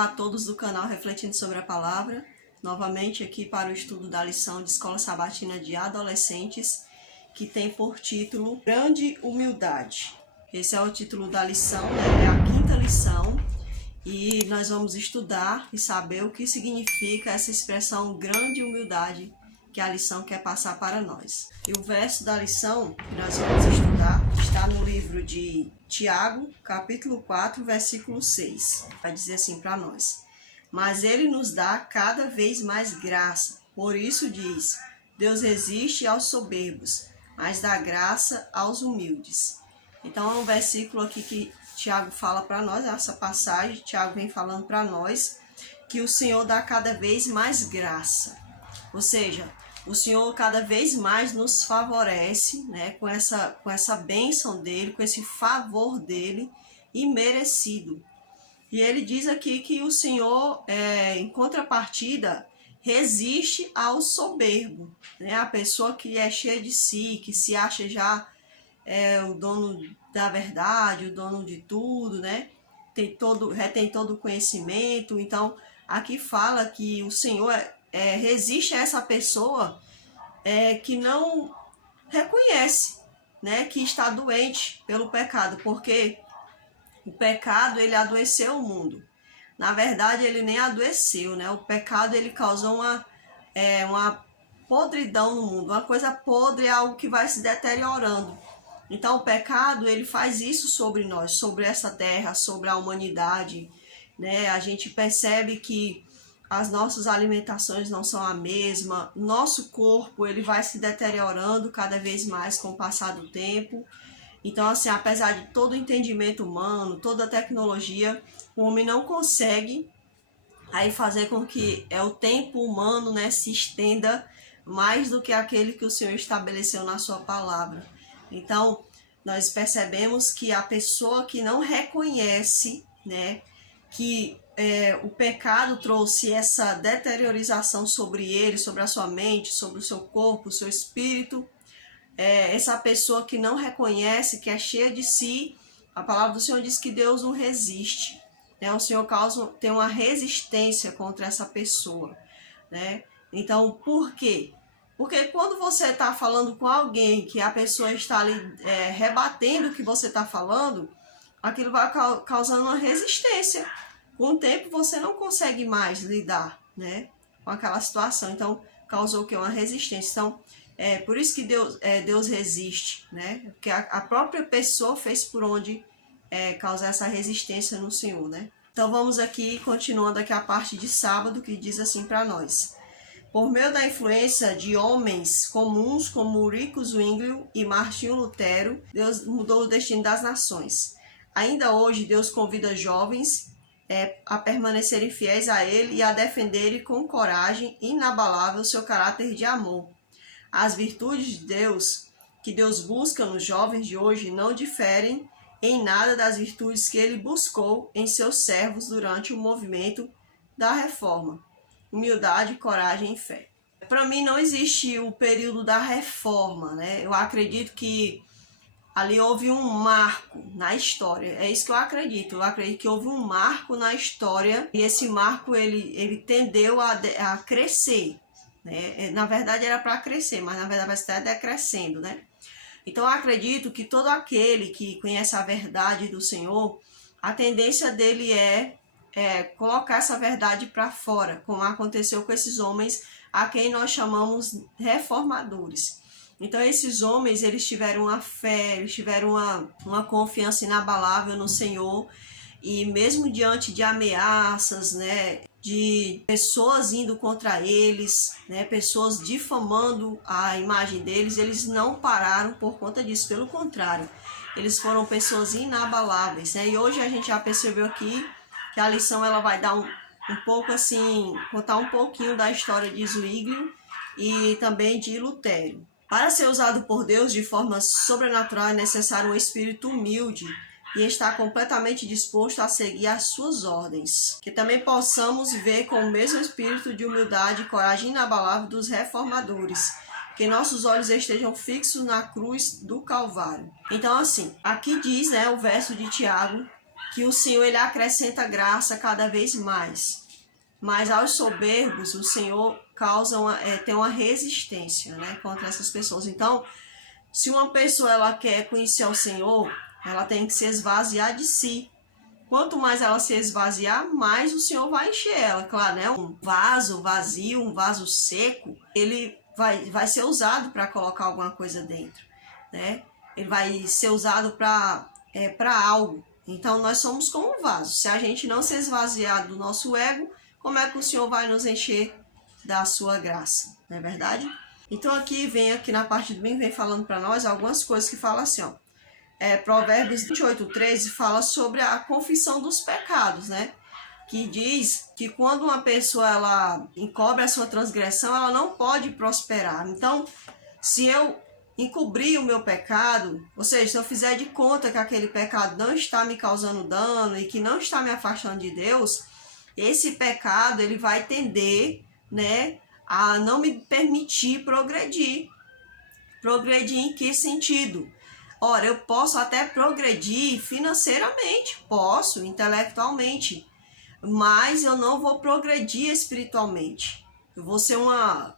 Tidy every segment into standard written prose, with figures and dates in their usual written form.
Olá a todos do canal Refletindo sobre a Palavra, novamente aqui para o estudo da lição de Escola Sabatina de Adolescentes, que tem por título Grande Humildade. Esse é o título da lição, é a quinta lição, e nós vamos estudar e saber o que significa essa expressão grande humildade que a lição quer passar para nós. E o verso da lição que nós vamos estudar está no livro de Tiago, capítulo 4, versículo 6. Vai dizer assim para nós: mas ele nos dá cada vez mais graça. Por isso diz: Deus resiste aos soberbos, mas dá graça aos humildes. Então é um versículo aqui que Tiago fala para nós, essa passagem, Tiago vem falando para nós que o Senhor dá cada vez mais graça. Ou seja, o Senhor cada vez mais nos favorece, né, com essa bênção dele, com esse favor dele imerecido. E ele diz aqui que o Senhor, em contrapartida, resiste ao soberbo, né, a pessoa que é cheia de si, que se acha já o dono da verdade, o dono de tudo, né, retém todo o conhecimento. Então, aqui fala que o Senhor resiste a essa pessoa que não reconhece, né, que está doente pelo pecado, porque o pecado ele adoeceu o mundo. Na verdade, ele nem adoeceu, né? O pecado ele causou uma podridão no mundo. Uma coisa podre é algo que vai se deteriorando. Então, o pecado ele faz isso sobre nós, sobre essa terra, sobre a humanidade, né? A gente percebe que as nossas alimentações não são a mesma, nosso corpo ele vai se deteriorando cada vez mais com o passar do tempo. Então, assim, apesar de todo o entendimento humano, toda a tecnologia, o homem não consegue aí fazer com que o tempo humano, né, se estenda mais do que aquele que o Senhor estabeleceu na sua palavra. Então, nós percebemos que a pessoa que não reconhece, né, que o pecado trouxe essa deteriorização sobre ele, sobre a sua mente, sobre o seu corpo, o seu espírito, essa pessoa que não reconhece, que é cheia de si, a palavra do Senhor diz que Deus não resiste, né? O Senhor tem uma resistência contra essa pessoa, né? Então, por quê? Porque quando você está falando com alguém que a pessoa está ali rebatendo o que você está falando, aquilo vai causando uma resistência. Com o tempo você não consegue mais lidar, né, com aquela situação. Então, causou o quê? Uma resistência. Então, por isso que Deus resiste, né? Porque a própria pessoa fez por onde causar essa resistência no Senhor, né? Então, vamos aqui, continuando aqui a parte de sábado, que diz assim para nós: por meio da influência de homens comuns como Ulrico Zwingli e Martinho Lutero, Deus mudou o destino das nações. Ainda hoje, Deus convida jovens a permanecerem fiéis a Ele e a defenderem com coragem inabalável o seu caráter de amor. As virtudes de Deus que Deus busca nos jovens de hoje não diferem em nada das virtudes que Ele buscou em seus servos durante o movimento da Reforma: humildade, coragem e fé. Para mim não existe o período da Reforma, né? Eu acredito que ali houve um marco na história, é isso que eu acredito. Eu acredito que houve um marco na história e esse marco ele tendeu a crescer, né? Na verdade era para crescer, mas na verdade vai estar decrescendo, né? Então eu acredito que todo aquele que conhece a verdade do Senhor, a tendência dele é colocar essa verdade para fora, como aconteceu com esses homens a quem nós chamamos reformadores. Então esses homens, eles tiveram uma fé, eles tiveram uma confiança inabalável no Senhor, e mesmo diante de ameaças, né, de pessoas indo contra eles, né, pessoas difamando a imagem deles, eles não pararam por conta disso, pelo contrário, eles foram pessoas inabaláveis, né? E hoje a gente já percebeu aqui que a lição ela vai dar um pouco assim, contar um pouquinho da história de Zwingli e também de Lutero. Para ser usado por Deus de forma sobrenatural é necessário um espírito humilde e estar completamente disposto a seguir as suas ordens. Que também possamos ver com o mesmo espírito de humildade e coragem inabalável dos reformadores. Que nossos olhos estejam fixos na cruz do Calvário. Então assim, aqui diz, né, o verso de Tiago que o Senhor ele acrescenta graça cada vez mais. Mas aos soberbos, o Senhor tem uma resistência, né, contra essas pessoas. Então, se uma pessoa ela quer conhecer o Senhor, ela tem que se esvaziar de si. Quanto mais ela se esvaziar, mais o Senhor vai encher ela. Claro, né? Um vaso vazio, um vaso seco, ele vai ser usado para colocar alguma coisa dentro, né? Ele vai ser usado para algo. Então, nós somos como um vaso. Se a gente não se esvaziar do nosso ego, como é que o Senhor vai nos encher da sua graça? Não é verdade? Então, aqui na parte do bem, vem falando para nós algumas coisas que falam assim, ó. Provérbios 28:13 fala sobre a confissão dos pecados, né? Que diz que quando uma pessoa ela encobre a sua transgressão, ela não pode prosperar. Então, se eu encobrir o meu pecado, ou seja, se eu fizer de conta que aquele pecado não está me causando dano e que não está me afastando de Deus, esse pecado ele vai tender, né, a não me permitir progredir. Progredir em que sentido? Ora, eu posso até progredir financeiramente, posso, intelectualmente, mas eu não vou progredir espiritualmente. Eu vou ser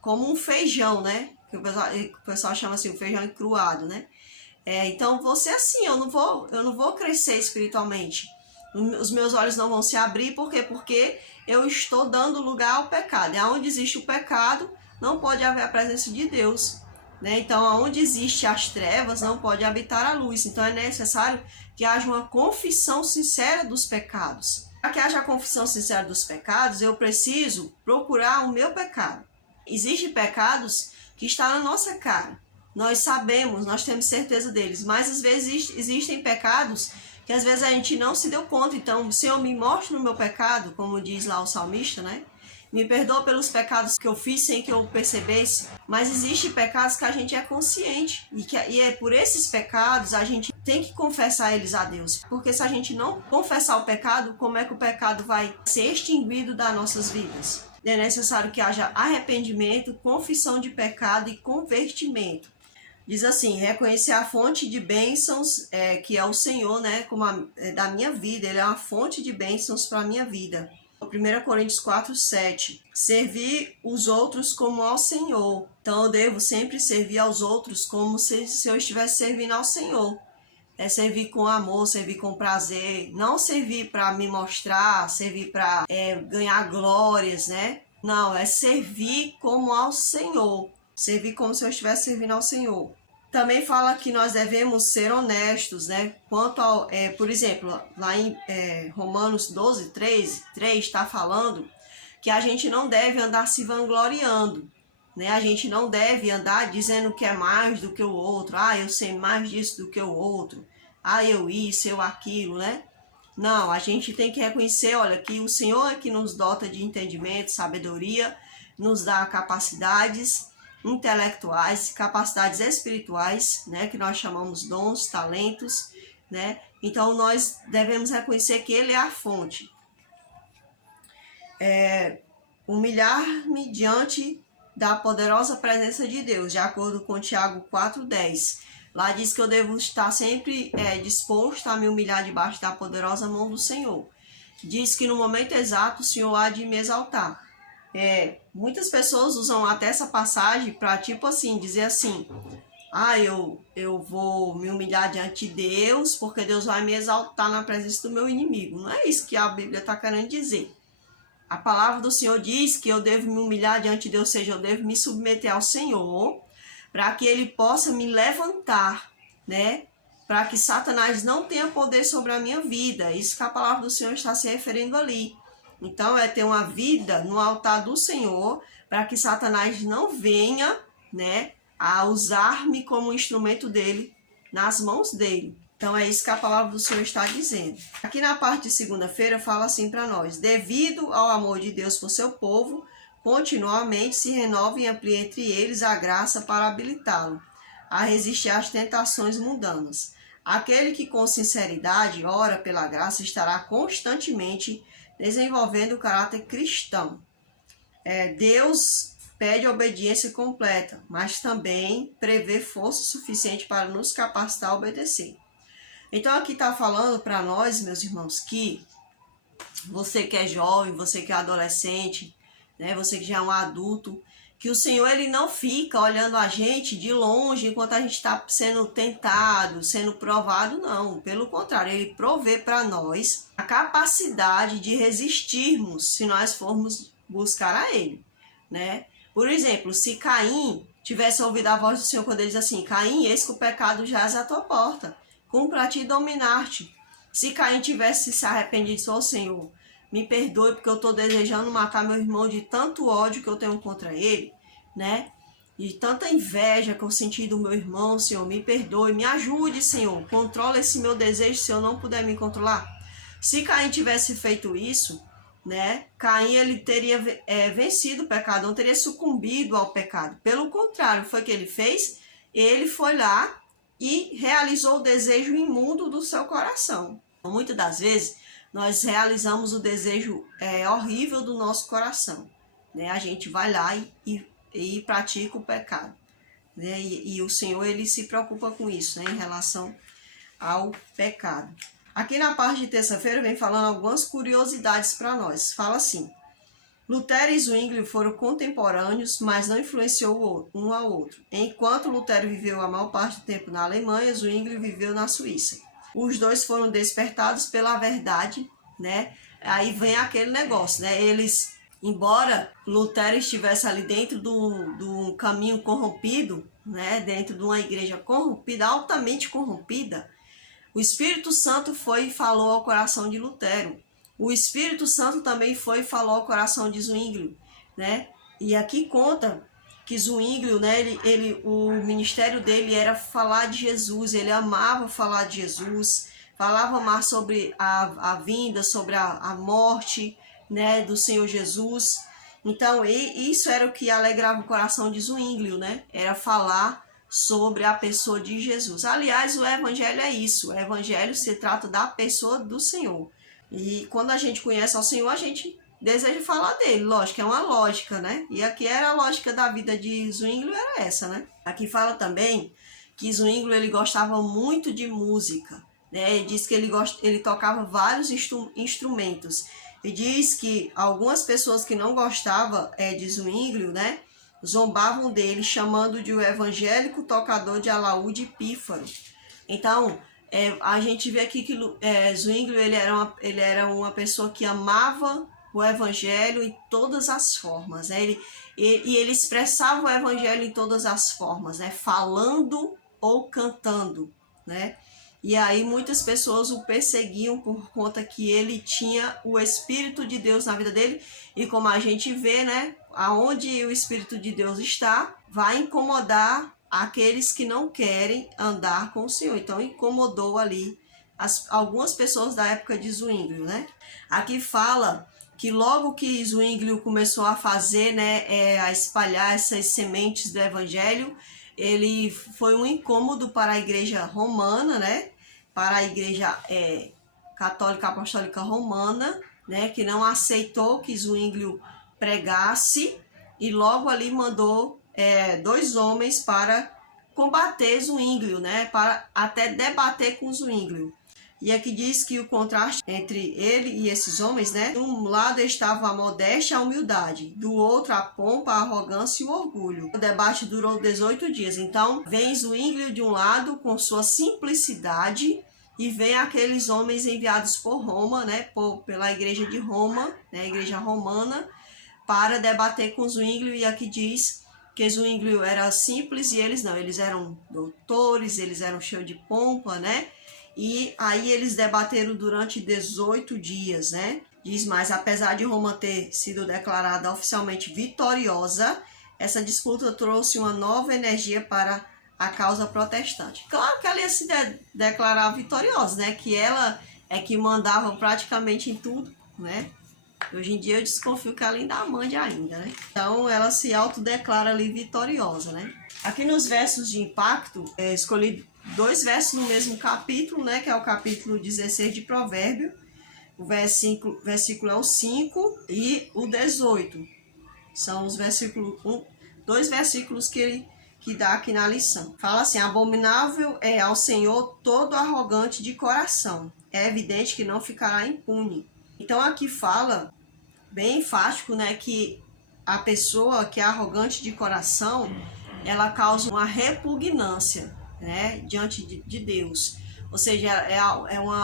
como um feijão, né? Que o pessoal chama assim, o feijão encruado, né? Então, vou ser assim, eu não vou crescer espiritualmente. Os meus olhos não vão se abrir, por quê? Porque eu estou dando lugar ao pecado. E onde existe o pecado, não pode haver a presença de Deus. Né? Então, onde existe as trevas, não pode habitar a luz. Então, é necessário que haja uma confissão sincera dos pecados. Para que haja a confissão sincera dos pecados, eu preciso procurar o meu pecado. Existem pecados que estão na nossa cara. Nós sabemos, nós temos certeza deles. Mas, às vezes, existem pecados que, às vezes, a gente não se deu conta. Então, se eu me mostro no meu pecado, como diz lá o salmista, né? Me perdoa pelos pecados que eu fiz sem que eu percebesse, mas existem pecados que a gente é consciente e é por esses pecados a gente tem que confessar eles a Deus, porque se a gente não confessar o pecado, como é que o pecado vai ser extinguido das nossas vidas? É necessário que haja arrependimento, confissão de pecado e convertimento. Diz assim, reconhecer a fonte de bênçãos, que é o Senhor, né, da minha vida, Ele é uma fonte de bênçãos para a minha vida. 1 Coríntios 4:7, servir os outros como ao Senhor. Então eu devo sempre servir aos outros como se eu estivesse servindo ao Senhor. É servir com amor, servir com prazer, não servir para me mostrar, servir para ganhar glórias, né? Não, é servir como ao Senhor, servir como se eu estivesse servindo ao Senhor. Também fala que nós devemos ser honestos, né? Quanto ao, por exemplo, lá em Romanos 12:3 está falando que a gente não deve andar se vangloriando, né? A gente não deve andar dizendo que é mais do que o outro. Ah, eu sei mais disso do que o outro. Ah, eu isso, eu aquilo, né? Não, a gente tem que reconhecer, olha, que o Senhor é que nos dota de entendimento, sabedoria, nos dá capacidades intelectuais, capacidades espirituais, né, que nós chamamos dons, talentos, né? Então nós devemos reconhecer que Ele é a fonte. Humilhar-me diante da poderosa presença de Deus, de acordo com Tiago 4:10. Lá diz que eu devo estar sempre disposto a me humilhar debaixo da poderosa mão do Senhor. Diz que no momento exato o Senhor há de me exaltar. Muitas pessoas usam até essa passagem para, tipo assim, dizer assim, eu vou me humilhar diante de Deus, porque Deus vai me exaltar na presença do meu inimigo. Não é isso que a Bíblia está querendo dizer. A palavra do Senhor diz que eu devo me humilhar diante de Deus, ou seja, eu devo me submeter ao Senhor, para que Ele possa me levantar, né? Para que Satanás não tenha poder sobre a minha vida. Isso que a palavra do Senhor está se referindo ali. Então, é ter uma vida no altar do Senhor, para que Satanás não venha, né, a usar-me como instrumento dele, nas mãos dele. Então, é isso que a palavra do Senhor está dizendo. Aqui na parte de segunda-feira, fala assim para nós: devido ao amor de Deus por seu povo, continuamente se renova e amplia entre eles a graça para habilitá-lo a resistir às tentações mundanas. Aquele que com sinceridade ora pela graça estará constantemente desenvolvendo o caráter cristão. Deus pede obediência completa, mas também prevê força suficiente para nos capacitar a obedecer. Então aqui está falando para nós, meus irmãos, que você que é jovem, você que é adolescente, né, você que já é um adulto, que o Senhor ele não fica olhando a gente de longe enquanto a gente está sendo tentado, sendo provado, não. Pelo contrário, ele provê para nós a capacidade de resistirmos se nós formos buscar a ele, né? Por exemplo, se Caim tivesse ouvido a voz do Senhor quando ele diz assim: Caim, eis que o pecado jaz à tua porta, cumpra a ti dominar-te. Se Caim tivesse se arrependido e disse: ó Senhor, me perdoe porque eu estou desejando matar meu irmão de tanto ódio que eu tenho contra ele, né? De tanta inveja que eu senti do meu irmão, Senhor, me perdoe, me ajude, Senhor, controla esse meu desejo se eu não puder me controlar. Se Caim tivesse feito isso, né? Caim ele teria vencido o pecado, não teria sucumbido ao pecado. Pelo contrário, foi o que ele fez? Ele foi lá e realizou o desejo imundo do seu coração. Muitas das vezes nós realizamos o desejo horrível do nosso coração, né? A gente vai lá e pratica o pecado, né? E o Senhor ele se preocupa com isso, né? Em relação ao pecado. Aqui na parte de terça-feira vem falando algumas curiosidades para nós. Fala assim: Lutero e Zwingli foram contemporâneos, mas não influenciou um ao outro. Enquanto Lutero viveu a maior parte do tempo na Alemanha, Zwingli viveu na Suíça. Os dois foram despertados pela verdade, né? Aí vem aquele negócio, né? Eles, embora Lutero estivesse ali dentro do caminho corrompido, né? Dentro de uma igreja corrompida, altamente corrompida, o Espírito Santo foi e falou ao coração de Lutero. O Espírito Santo também foi e falou ao coração de Zwingli, né? E aqui conta que Zwingli, né, o ministério dele era falar de Jesus, ele amava falar de Jesus, falava mais sobre a vinda, sobre a morte, né, do Senhor Jesus. Então, isso era o que alegrava o coração de Zwingli, né? Era falar sobre a pessoa de Jesus. Aliás, o evangelho é isso. O evangelho se trata da pessoa do Senhor. E quando a gente conhece ao Senhor, a gente deseja falar dele. Lógico, é uma lógica, né? E aqui era a lógica da vida de Zwingli, era essa, né? Aqui fala também que Zwingli ele gostava muito de música, né? Ele diz que ele tocava vários instrumentos. E diz que algumas pessoas que não gostavam de Zwingli, né, zombavam dele, chamando de o evangélico tocador de alaúde e pífaro. Então, a gente vê aqui que Zwingli ele era uma pessoa que amava o evangelho em todas as formas, né? Ele expressava o evangelho em todas as formas, né? Falando ou cantando, né? E aí muitas pessoas o perseguiam por conta que ele tinha o Espírito de Deus na vida dele. E como a gente vê, né? Aonde o Espírito de Deus está, vai incomodar aqueles que não querem andar com o Senhor. Então incomodou ali algumas pessoas da época de Zwingli, né? Aqui fala que logo que Zwingli começou a fazer, né, a espalhar essas sementes do Evangelho, ele foi um incômodo para a Igreja Romana, né? Para a Igreja Católica Apostólica Romana, né? Que não aceitou que Zwingli pregasse e logo ali mandou 2 homens para combater Zwingli, né? Para até debater com Zwingli. E aqui diz que o contraste entre ele e esses homens, né? De um lado estava a modéstia e a humildade, do outro a pompa, a arrogância e o orgulho. O debate durou 18 dias. Então, vem Zwingli de um lado com sua simplicidade e vem aqueles homens enviados por Roma, né? Pela igreja de Roma, né? A igreja romana, para debater com Zwingli. E aqui diz que Zwingli era simples e eles não. Eles eram doutores, eles eram cheios de pompa, né? E aí eles debateram durante 18 dias, né? Diz mais, apesar de Roma ter sido declarada oficialmente vitoriosa, essa disputa trouxe uma nova energia para a causa protestante. Claro que ela ia se declarar vitoriosa, né? Que ela é que mandava praticamente em tudo, né? Hoje em dia eu desconfio que ela ainda mande ainda, né? Então ela se autodeclara ali vitoriosa, né? Aqui nos versos de impacto, escolhi 2 versos no mesmo capítulo, né? Que é o capítulo 16 de Provérbio. O versículo é o 5 e o 18. São os versículos, 2 versículos que que dá aqui na lição. Fala assim: abominável é ao Senhor todo arrogante de coração. É evidente que não ficará impune. Então aqui fala, bem enfático, né, que a pessoa que é arrogante de coração, ela causa uma repugnância, né, diante de Deus. Ou seja,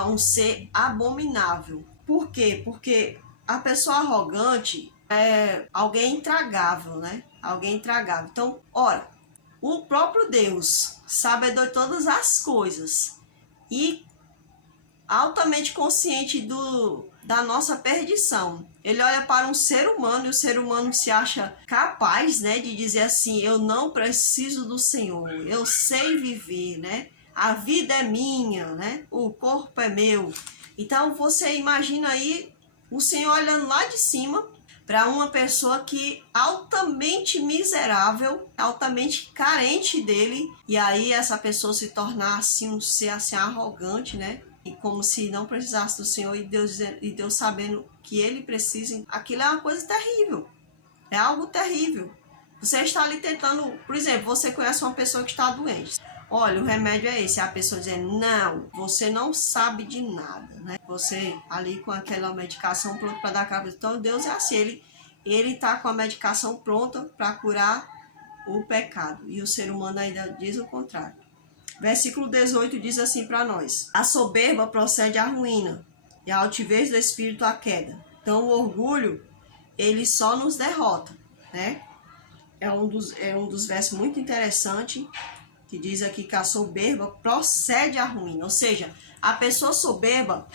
um ser abominável. Por quê? Porque a pessoa arrogante é alguém intragável, né? Alguém intragável. Então, ora, o próprio Deus, sabedor de todas as coisas e altamente consciente da nossa perdição, ele olha para um ser humano e o ser humano se acha capaz, né, de dizer assim: eu não preciso do Senhor, eu sei viver, né? A vida é minha, né? O corpo é meu. Então você imagina aí o Senhor olhando lá de cima para uma pessoa que altamente miserável, altamente carente dele, e aí essa pessoa se tornar assim um ser assim arrogante, né? E como se não precisasse do Senhor, e Deus sabendo que ele precisa. Aquilo é uma coisa terrível. É algo terrível. Você está ali tentando, por exemplo, você conhece uma pessoa que está doente. Olha, o remédio é esse. A pessoa dizendo: não, você não sabe de nada, né? Você ali com aquela medicação pronta para dar cabo. Então Deus é assim, ele está com a medicação pronta para curar o pecado. E o ser humano ainda diz o contrário. Versículo 18 diz assim para nós: a soberba procede à ruína, e a altivez do espírito à queda. Então o orgulho, ele só nos derrota, né? É um dos versos muito interessantes, que diz aqui que a soberba procede à ruína. Ou seja, a pessoa soberba,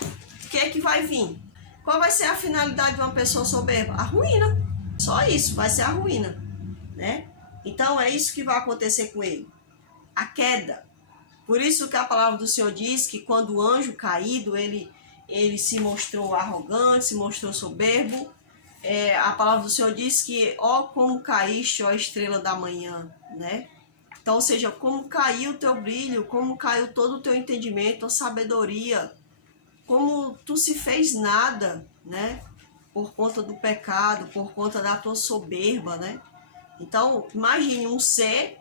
o que é que vai vir? Qual vai ser a finalidade de uma pessoa soberba? A ruína. Só isso, vai ser a ruína, né? Então é isso que vai acontecer com ele. A queda. Por isso que a palavra do Senhor diz que quando o anjo caído, ele se mostrou arrogante, se mostrou soberbo. A palavra do Senhor diz que, ó, como caíste, ó estrela da manhã, né? Então, ou seja, como caiu o teu brilho, como caiu todo o teu entendimento, a sabedoria, como tu se fez nada, né? Por conta do pecado, por conta da tua soberba, né? Então, imagine um ser,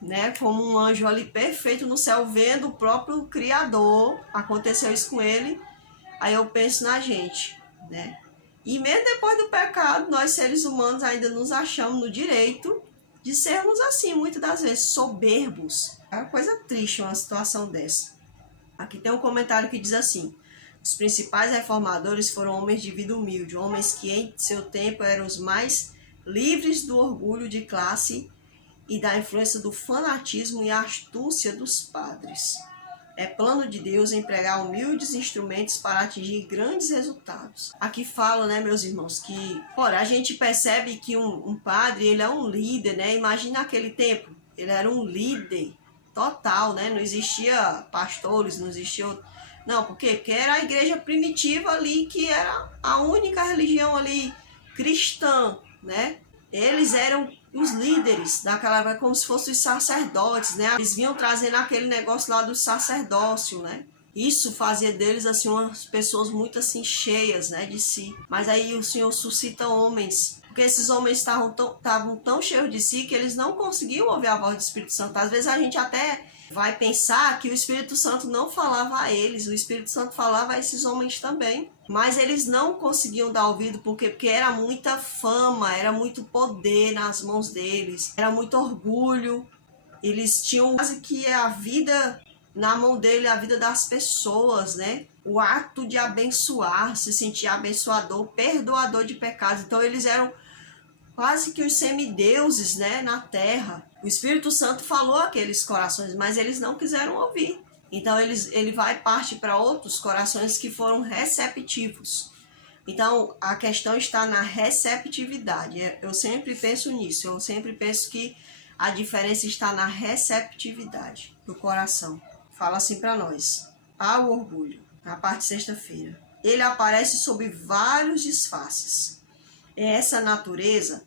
né, como um anjo ali perfeito no céu, vendo o próprio Criador. Aconteceu isso com ele. Aí eu penso na gente, né? E mesmo depois do pecado, nós seres humanos ainda nos achamos no direito de sermos assim, muitas das vezes, soberbos. É uma coisa triste uma situação dessa. Aqui tem um comentário que diz assim: os principais reformadores foram homens de vida humilde, homens que em seu tempo eram os mais livres do orgulho de classe e da influência do fanatismo e astúcia dos padres. É plano de Deus empregar humildes instrumentos para atingir grandes resultados. Aqui fala, né, meus irmãos, que, ora, a gente percebe que um padre, ele é um líder, né? Imagina aquele tempo, ele era um líder total, né? Não existia pastores, não existia... Não, por quê? Porque era a igreja primitiva ali, que era a única religião ali cristã, né? Eles eram os líderes daquela época, como se fossem os sacerdotes, né? Eles vinham trazendo aquele negócio lá do sacerdócio, né? Isso fazia deles, assim, umas pessoas muito, assim, cheias, né, de si. Mas aí o Senhor suscita homens, porque esses homens estavam tão cheios de si que eles não conseguiam ouvir a voz do Espírito Santo. Às vezes a gente até vai pensar que o Espírito Santo não falava a eles, o Espírito Santo falava a esses homens também. Mas eles não conseguiam dar ouvido, porque era muita fama, era muito poder nas mãos deles, era muito orgulho. Eles tinham quase que a vida na mão dele, a vida das pessoas, né? O ato de abençoar, se sentir abençoador, perdoador de pecados. Então eles eram quase que os semideuses, né, na terra. O Espírito Santo falou àqueles corações, mas eles não quiseram ouvir. Então ele vai partir para outros corações que foram receptivos. Então a questão está na receptividade. Eu sempre penso nisso. Eu sempre penso que a diferença está na receptividade do coração. Fala assim para nós: há o orgulho, na parte de sexta-feira. Ele aparece sob vários disfarces. É essa natureza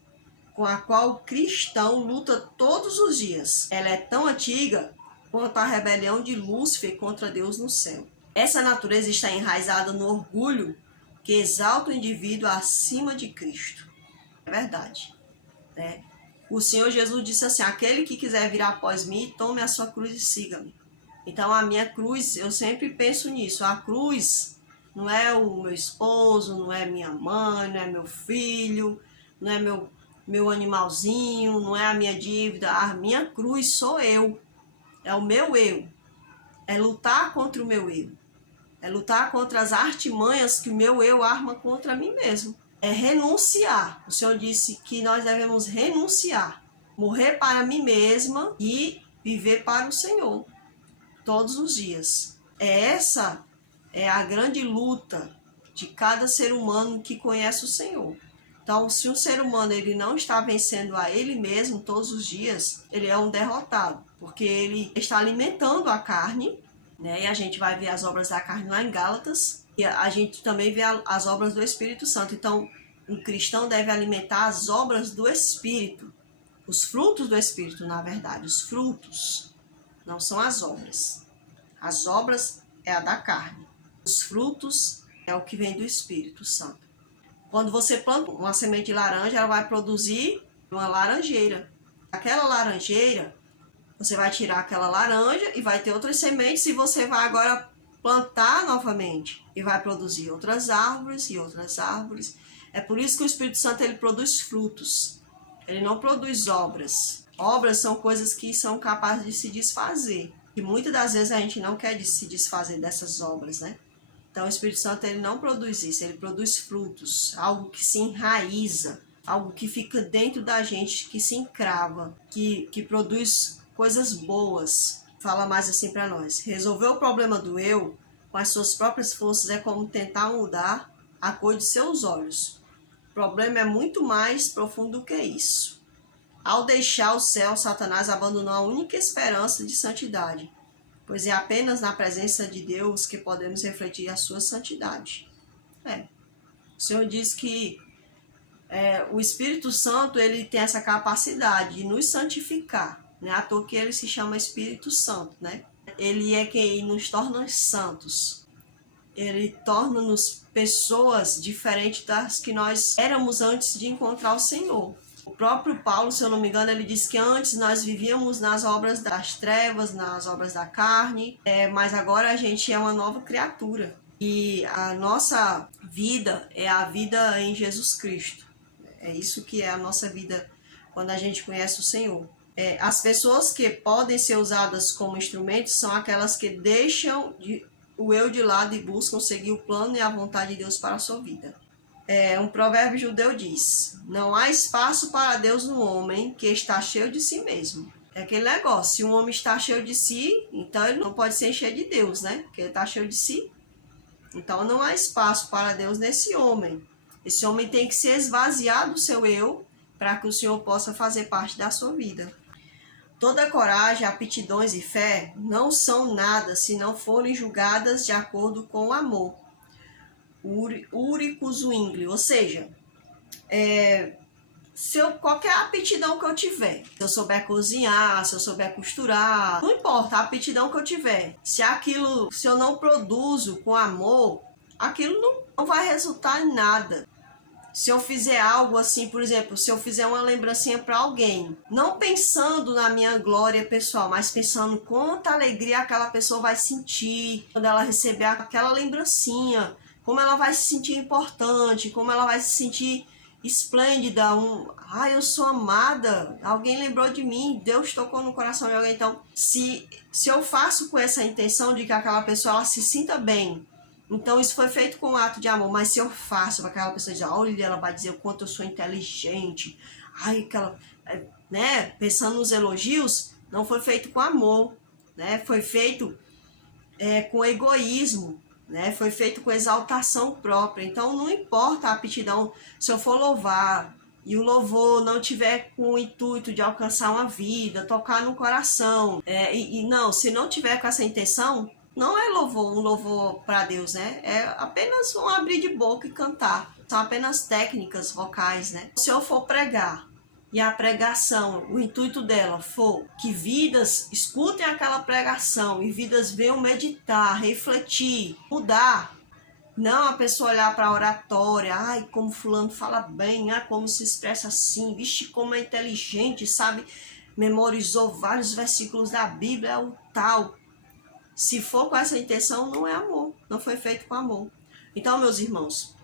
com a qual o cristão luta todos os dias. Ela é tão antiga quanto a rebelião de Lúcifer contra Deus no céu. Essa natureza está enraizada no orgulho que exalta o indivíduo acima de Cristo. É verdade, né? O Senhor Jesus disse assim: aquele que quiser vir após mim, tome a sua cruz e siga-me. Então a minha cruz, eu sempre penso nisso. A cruz não é o meu esposo, não é minha mãe, não é meu filho, não é meu animalzinho, não é a minha dívida. A minha cruz sou eu. É o meu eu. É lutar contra o meu eu. É lutar contra as artimanhas que o meu eu arma contra mim mesmo. É renunciar. O Senhor disse que nós devemos renunciar. Morrer para mim mesma e viver para o Senhor. Todos os dias. Essa é a grande luta de cada ser humano que conhece o Senhor. Então, se um ser humano ele não está vencendo a ele mesmo todos os dias, ele é um derrotado, porque ele está alimentando a carne, né? E a gente vai ver as obras da carne lá em Gálatas, e a gente também vê as obras do Espírito Santo. Então, um cristão deve alimentar as obras do Espírito, os frutos do Espírito, na verdade, os frutos, não são as obras. As obras é a da carne, os frutos é o que vem do Espírito Santo. Quando você planta uma semente de laranja, ela vai produzir uma laranjeira. Aquela laranjeira, você vai tirar aquela laranja e vai ter outras sementes e você vai agora plantar novamente e vai produzir outras árvores e outras árvores. É por isso que o Espírito Santo ele produz frutos. Ele não produz obras. Obras são coisas que são capazes de se desfazer. E muitas das vezes a gente não quer se desfazer dessas obras, né? Então o Espírito Santo ele não produz isso, ele produz frutos, algo que se enraiza, algo que fica dentro da gente, que se encrava, que produz coisas boas. Fala mais assim para nós: resolver o problema do eu com as suas próprias forças é como tentar mudar a cor de seus olhos. O problema é muito mais profundo do que isso. Ao deixar o céu, Satanás abandonou a única esperança de santidade, pois é apenas na presença de Deus que podemos refletir a sua santidade. O Senhor diz que o Espírito Santo ele tem essa capacidade de nos santificar, né? À toa que ele se chama Espírito Santo, né? Ele é quem nos torna santos. Ele torna-nos pessoas diferentes das que nós éramos antes de encontrar o Senhor. O próprio Paulo, se eu não me engano, ele diz que antes nós vivíamos nas obras das trevas, nas obras da carne, mas agora a gente é uma nova criatura. E a nossa vida é a vida em Jesus Cristo. É isso que é a nossa vida quando a gente conhece o Senhor. As pessoas que podem ser usadas como instrumentos são aquelas que deixam o eu de lado e buscam seguir o plano e a vontade de Deus para a sua vida. Um provérbio judeu diz: não há espaço para Deus no homem que está cheio de si mesmo. É aquele negócio, se um homem está cheio de si, então ele não pode se encher de Deus, né? Porque ele está cheio de si. Então não há espaço para Deus nesse homem. Esse homem tem que se esvaziar do seu eu para que o Senhor possa fazer parte da sua vida. Toda coragem, aptidões e fé não são nada se não forem julgadas de acordo com o amor. Urico Zwingli, ou seja, qualquer aptidão que eu tiver, se eu souber cozinhar, se eu souber costurar, não importa a aptidão que eu tiver, se eu não produzo com amor, aquilo não vai resultar em nada. Se eu fizer algo assim, por exemplo, se eu fizer uma lembrancinha para alguém, não pensando na minha glória pessoal, mas pensando quanta alegria aquela pessoa vai sentir quando ela receber aquela lembrancinha, como ela vai se sentir importante, como ela vai se sentir esplêndida, eu sou amada, alguém lembrou de mim, Deus tocou no coração de alguém. Então, se eu faço com essa intenção de que aquela pessoa ela se sinta bem, então isso foi feito com um ato de amor. Mas se eu faço para aquela pessoa dizer, olha, ela vai dizer o quanto eu sou inteligente, né, pensando nos elogios, não foi feito com amor, né, foi feito com egoísmo, né, foi feito com exaltação própria. Então não importa a aptidão, se eu for louvar e o louvor não tiver com o intuito de alcançar uma vida, tocar no coração, se não tiver com essa intenção, não é um louvor para Deus, né? É apenas um abrir de boca e cantar. São apenas técnicas vocais, né? Se eu for pregar e a pregação, o intuito dela for que vidas escutem aquela pregação e vidas venham meditar, refletir, mudar, Não a pessoa olhar para a oratória, ai, como fulano fala bem, ah, como se expressa assim, vixe, como é inteligente, sabe? Memorizou vários versículos da Bíblia, é o tal. Se for com essa intenção, não é amor, não foi feito com amor. Então, meus irmãos,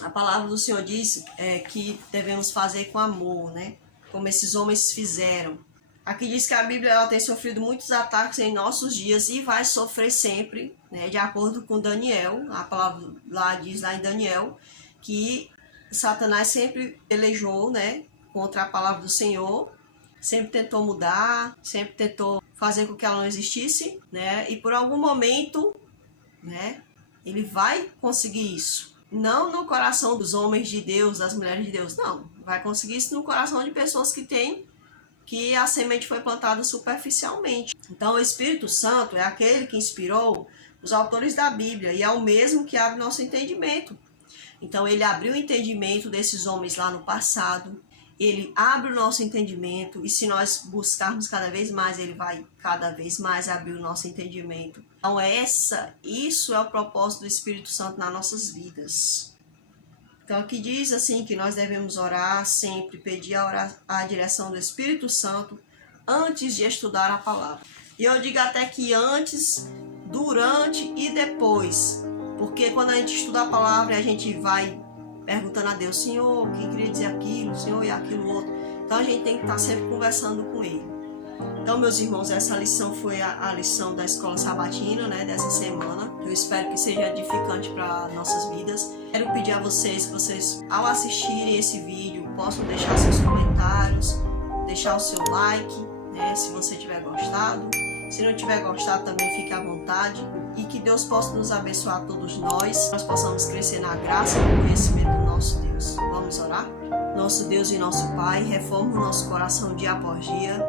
a palavra do Senhor diz que devemos fazer com amor, né? Como esses homens fizeram. Aqui diz que a Bíblia ela tem sofrido muitos ataques em nossos dias e vai sofrer sempre, né? De acordo com Daniel, a palavra lá diz lá em Daniel, que Satanás sempre pelejou, né? Contra a palavra do Senhor, sempre tentou mudar, sempre tentou fazer com que ela não existisse, né? E por algum momento, né? Ele vai conseguir isso. Não no coração dos homens de Deus, das mulheres de Deus, não. Vai conseguir isso no coração de pessoas que a semente foi plantada superficialmente. Então, o Espírito Santo é aquele que inspirou os autores da Bíblia e é o mesmo que abre nosso entendimento. Então, ele abriu o entendimento desses homens lá no passado, ele abre o nosso entendimento e se nós buscarmos cada vez mais, ele vai cada vez mais abrir o nosso entendimento. Então, isso é o propósito do Espírito Santo nas nossas vidas. Então, aqui diz assim que nós devemos orar sempre, pedir a direção do Espírito Santo antes de estudar a palavra. E eu digo até que antes, durante e depois. Porque quando a gente estuda a palavra, a gente vai perguntando a Deus, Senhor, o que queria dizer aquilo, Senhor, e aquilo outro. Então, a gente tem que estar sempre conversando com Ele. Então, meus irmãos, essa lição foi a lição da Escola Sabatina, né, dessa semana. Eu espero que seja edificante para nossas vidas. Quero pedir a vocês que vocês, ao assistirem esse vídeo, possam deixar seus comentários, deixar o seu like, né, se você tiver gostado. Se não tiver gostado, também fique à vontade. E que Deus possa nos abençoar a todos nós possamos crescer na graça e no conhecimento do nosso Deus. Vamos orar? Nosso Deus e nosso Pai, reforma o nosso coração dia após dia.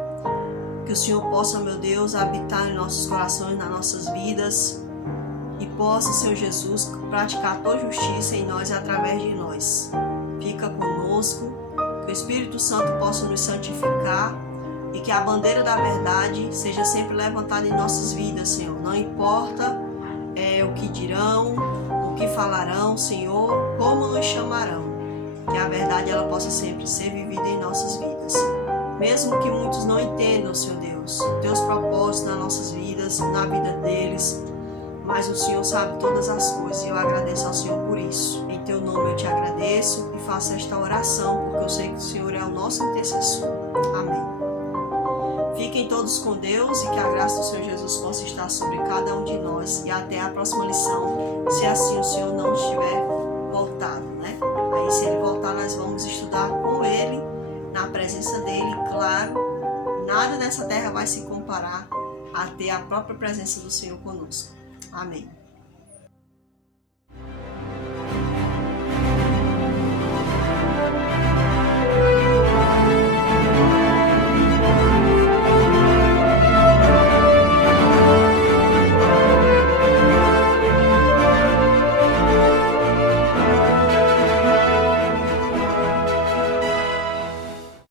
Que o Senhor possa, meu Deus, habitar em nossos corações, nas nossas vidas. E possa, Senhor Jesus, praticar toda justiça em nós e através de nós. Fica conosco. Que o Espírito Santo possa nos santificar. E que a bandeira da verdade seja sempre levantada em nossas vidas, Senhor. Não importa o que dirão, o que falarão, Senhor, como nos chamarão. Que a verdade ela possa sempre ser vivida em nossas vidas. Mesmo que muitos não entendam, Senhor Deus, Teus propósitos nas nossas vidas, na vida deles, mas o Senhor sabe todas as coisas e eu agradeço ao Senhor por isso. Em Teu nome eu te agradeço e faço esta oração, porque eu sei que o Senhor é o nosso intercessor. Amém. Fiquem todos com Deus e que a graça do Senhor Jesus possa estar sobre cada um de nós. E até a próxima lição, se assim o Senhor não estiver voltado, né? Aí se Ele voltar, nós vamos estudar com Ele, na presença dEle. Claro, nada nessa terra vai se comparar a ter a própria presença do Senhor conosco. Amém.